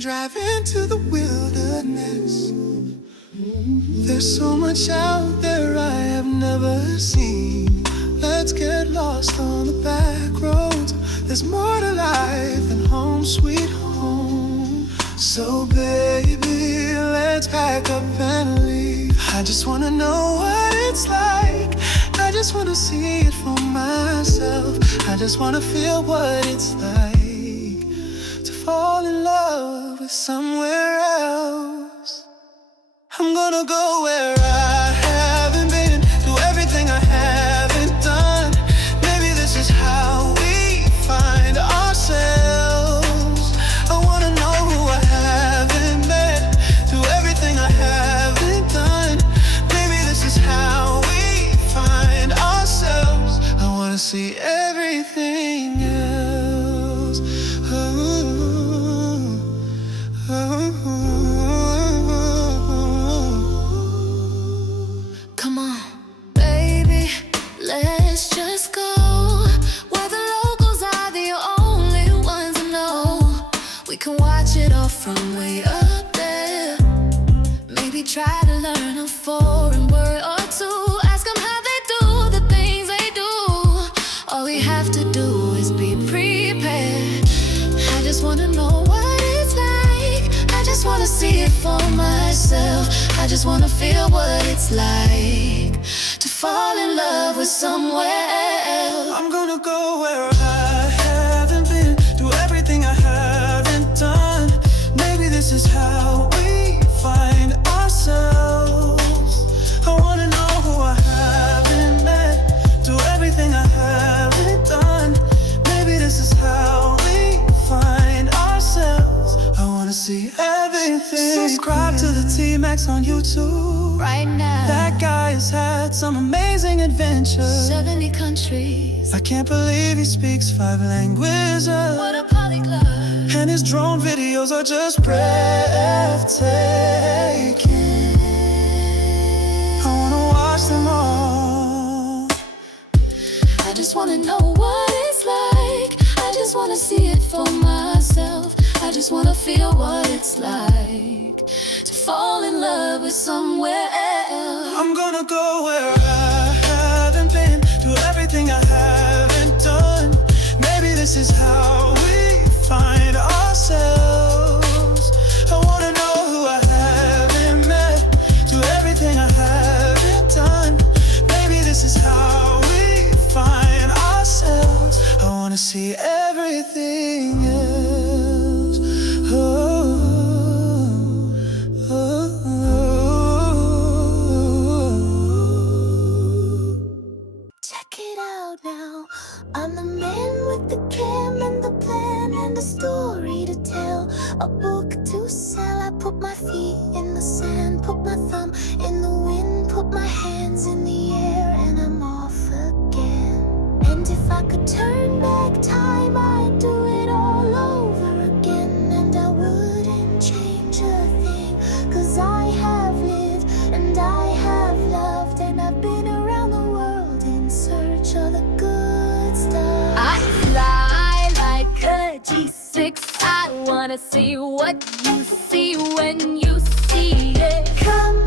drive into the wilderness. There's so much out there I have never seen. Let's get lost on the back roads. There's more to life than home sweet home. So baby, let's pack up and leave. I just wanna know what it's like. I just wanna see it for myself. I just wanna feel what it's like to fall in love with somewhere else. I'm gonna go where I haven't been, do everything I haven't done. Maybe this is how we find ourselves. I wanna know who I haven't met, do everything I haven't done. Maybe this is how we find ourselves. I wanna see everything else. Come on, baby, let's just go where the locals are the only ones who know. We can watch it all from way up there. Maybe try to learn a foreign word or two. Ask them how they do the things they do. All we have to do is be prepared. I just wanna know what it's like. I just wanna see it for myself. I just wanna feel what it's like to fall in love with somewhere else. I'm gonna go where I haven't been, do everything I haven't done. Maybe this is how we find ourselves. I wanna know who I haven't met, do everything I haven't done. Maybe this is how we find ourselves. I wanna see everything. Subscribe to the TMax on YouTube Right now, That guy has had some amazing adventures. 70 countries. I can't believe he speaks 5 languages. What a polyglot. And his drone videos are just breathtaking. I wanna watch them all. I just wanna know what it's like. I just wanna see it for myself. I just wanna feel what it's like to fall in love with somewhere else. I'm gonna go where I haven't been, do everything I haven't done. Maybe this is how we find ourselves. I wanna know who I haven't met, do everything I haven't done. Maybe this is how we find ourselves. I wanna see everything else. Check it out now. I'm the man with the cam and the plan and a story to tell, a book to sell. I put my feet in the sand, put my thumb in the wind, put my hands in the air, and I'm off again. And if I could turn back time, I'd do it all over again. And I wouldn't change a thing, 'cause I have lived and I have loved, and I've been around the world in search of the good stuff. I fly like a G6. I wanna see what you see when you see it. Come